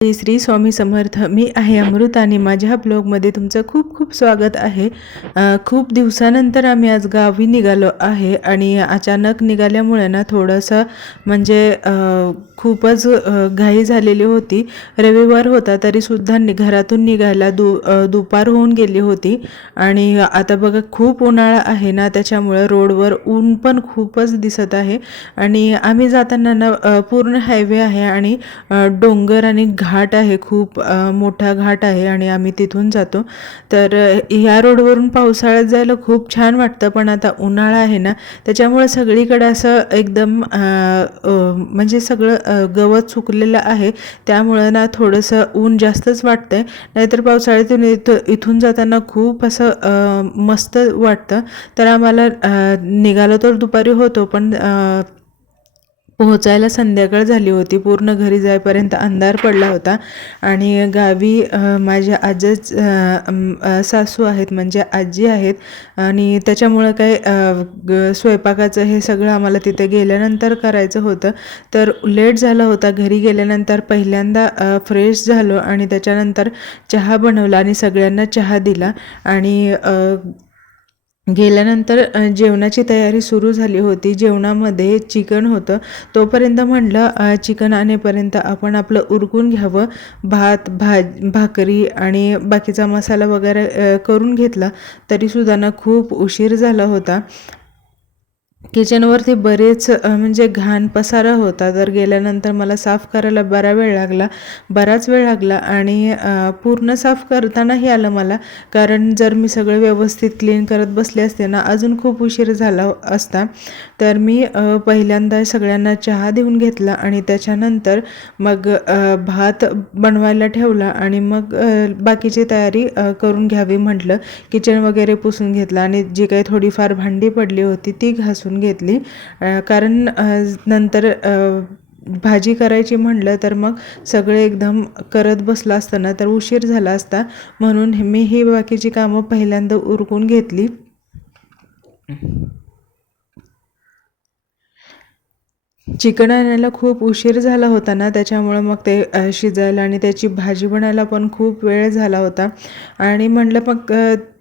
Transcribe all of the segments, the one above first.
श्री श्री स्वामी समर्थ मी आहे अमृत आणि माझ्या ब्लॉगमध्ये तुमचं खूप खूप स्वागत आहे. खूप दिवसानंतर आम्ही आज गावी निघालो आहे आणि अचानक निघाल्यामुळे ना थोडंसं म्हणजे खूपच घाई झालेली होती. रविवार होता तरीसुद्धा नि घरातून निघायला दु दुपार होऊन गेली होती. आणि आता बघा खूप उन्हाळा आहे ना त्याच्यामुळं रोडवर ऊन पण खूपच दिसत आहे. आणि आम्ही जाताना ना पूर्ण हायवे आहे आणि डोंगर आणि घा घाट आहे खूप मोठा घाट आहे आणि आम्ही तिथून जातो. तर ह्या रोडवरून पावसाळ्यात जायला खूप छान वाटतं पण आता उन्हाळा आहे ना त्याच्यामुळे सगळीकडे असं एकदम म्हणजे सगळं गवत सुकलेलं आहे. त्यामुळं ना थोडंसं ऊन जास्तच वाटतं आहे नाहीतर पावसाळ्यातून इथं इथून जाताना खूप असं मस्त वाटतं. तर आम्हाला निघालं तर दुपारी होतो पण पोहोचायला संध्याकाळ झाली होती. पूर्ण घरी जाईपर्यंत अंधार पडला होता. आणि गावी माझ्या आजच सासू आहेत म्हणजे आजी आहेत. आणि त्याच्यामुळं काय ग- स्वयंपाकाचं हे सगळं आम्हाला तिथे गेल्यानंतर करायचं होतं. तर लेट झाला होता. घरी गेल्यानंतर पहिल्यांदा फ्रेश झालो आणि त्याच्यानंतर चहा बनवला आणि सगळ्यांना चहा दिला. आणि गेल्यानंतर जेवणाची तयारी सुरू झाली होती. जेवणामध्ये चिकन होतं. तोपर्यंत म्हटलं चिकन आणेपर्यंत आपण आपलं उरकून घ्यावं. भात भाज भाकरी आणि बाकीचा मसाला वगैरे करून घेतला. तरीसुद्धा ना खूप उशीर झाला होता. किचनवरती बरेच म्हणजे घाण पसारा होता. तर गेल्यानंतर मला साफ करायला बरा वेळ लागला बराच वेळ लागला आणि पूर्ण साफ करतानाही आलं मला. कारण जर मी सगळं व्यवस्थित क्लीन करत बसले असते ना अजून खूप उशीर झाला असता. तर मी पहिल्यांदा सगळ्यांना चहा देऊन घेतला आणि त्याच्यानंतर मग भात बनवायला ठेवला आणि मग बाकीची तयारी करून घ्यावी म्हटलं. किचन वगैरे पुसून घेतलं आणि जी काही थोडीफार भांडी पडली होती ती घासून घेतली. कारण नंतर भाजी करायची म्हटलं तर मग सगळे एकदम करत बसलं असताना तर उशीर झाला असता. म्हणून मी ही बाकीची कामं पहिल्यांदा उरकून घेतली. चिकन आणायला खूप उशीर झाला होता ना त्याच्यामुळं मग ते शिजायला आणि त्याची भाजी बनायला पण खूप वेळ झाला होता. आणि म्हटलं मग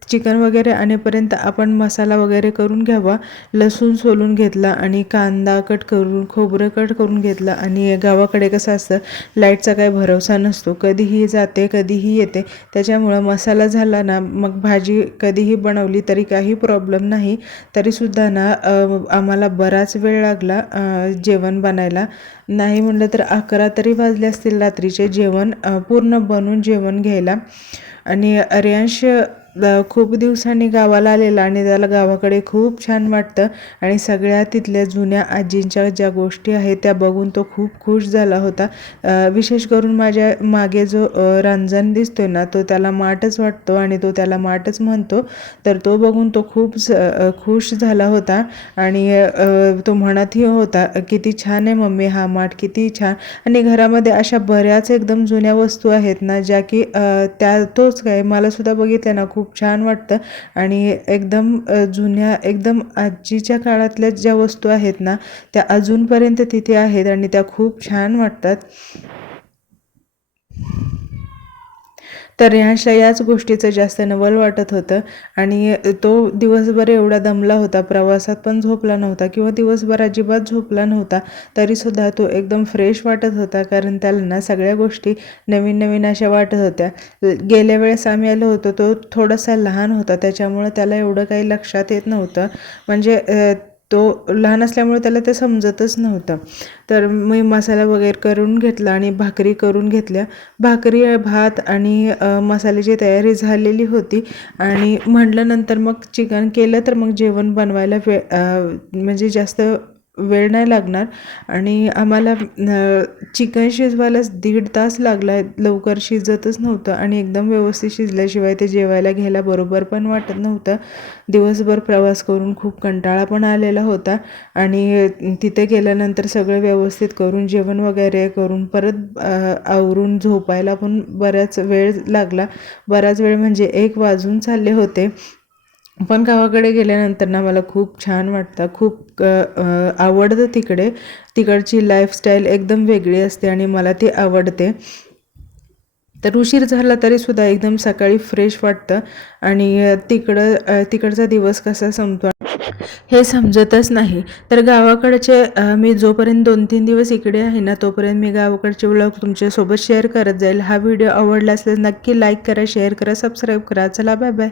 चिकन वगैरे आणेपर्यंत आपण मसाला वगैरे करून घ्यावा. लसूण सोलून घेतला आणि कांदा कट करून खोबरं कट करून घेतलं आणि गावाकडे कसं असतं लाईटचा काही भरोसा नसतो. कधीही जाते कधीही येते. त्याच्यामुळं मसाला झाला ना मग भाजी कधीही बनवली तरी काही प्रॉब्लेम नाही. तरीसुद्धा ना आम्हाला बराच वेळ लागला जेवण बनायला. नाही म्हटलं तर अकरा तरी वाजले असतील रात्रीचे जेवण पूर्ण बनून जेवण घ्यायला. आणि अर्यांश खूप दिवसांनी गावाला आलेला आणि त्याला गावाकडे खूप छान वाटतं. आणि सगळ्या तिथल्या जुन्या आजींच्या ज्या गोष्टी आहेत त्या बघून तो खूप खुश झाला होता. विशेष करून माझ्या मागे जो अ, रांजण दिसतोय ना तो त्याला माटच वाटतो आणि तो त्याला माटच म्हणतो. तर तो बघून तो खूप स- खुश झाला होता. आणि तो म्हणतही होता किती छान आहे मम्मी हा माठ किती छान. आणि घरामध्ये अशा बऱ्याच एकदम जुन्या वस्तू आहेत ना ज्या की त्या तोच काय मला सुद्धा बघितलं ना खूप खूप छान वाटतं. आणि एकदम जुन्या एकदम आजीच्या काळातल्या ज्या वस्तू आहेत ना त्या अजूनपर्यंत तिथे आहेत आणि त्या खूप छान वाटतात. तर ह्याशा याच गोष्टीचं जास्त नवल वाटत होतं. आणि तो दिवसभर एवढा दमला होता प्रवासात पण झोपला नव्हता किंवा दिवसभर अजिबात झोपला नव्हता तरीसुद्धा तो एकदम फ्रेश वाटत होता. कारण त्याला ना सगळ्या गोष्टी नवीन नवीन अशा वाटत होत्या. गेल्या वेळेस आम्ही आलो होतो तो थोडासा लहान होता त्याच्यामुळं त्याला एवढं काही लक्षात येत नव्हतं. म्हणजे तो लहान असल्यामुळे त्याला ते समजतच नव्हतं. तर मी मसाला वगैरे करून घेतला आणि भाकरी करून घेतल्या. भाकरी भात आणि मसाल्याची तयारी झालेली होती. आणि म्हटलं नंतर मग चिकन केलं तर मग जेवण बनवायला वे म्हणजे जास्त वेळ नाही लागणार. आणि आम्हाला चिकन शिजवायलाच दीड तास लागला आहे. लवकर शिजतच नव्हतं आणि एकदम व्यवस्थित शिजल्याशिवाय ते जेवायला घ्यायला बरोबर पण वाटत नव्हतं. दिवसभर प्रवास करून खूप कंटाळा पण आलेला होता. आणि तिथे गेल्यानंतर सगळं व्यवस्थित करून जेवण वगैरे करून परत आवरून झोपायला पण बराच वेळ लागला. बराच वेळ म्हणजे एक वाजून चालले होते. पण गावाकडे गेल्यानंतर ना मला खूप छान वाटतं. खूप आवडतं तिकडे. तिकडची लाईफस्टाईल एकदम वेगळी असते आणि मला ती आवडते. तर उशीर झाला तरीसुद्धा एकदम सकाळी फ्रेश वाटतं. आणि तिकडं तिकडचा दिवस कसा संपतो? हे समजतच नाही. तर गावाकडचे मी जोपर्यंत दोन तीन दिवस इकडे आहे ना तोपर्यंत मी गावाकडचे ब्लॉग तुमच्यासोबत शेअर करत जाईल. हा व्हिडिओ आवडला असल्यास नक्की लाईक करा शेअर करा सबस्क्राईब करा. चला बाय बाय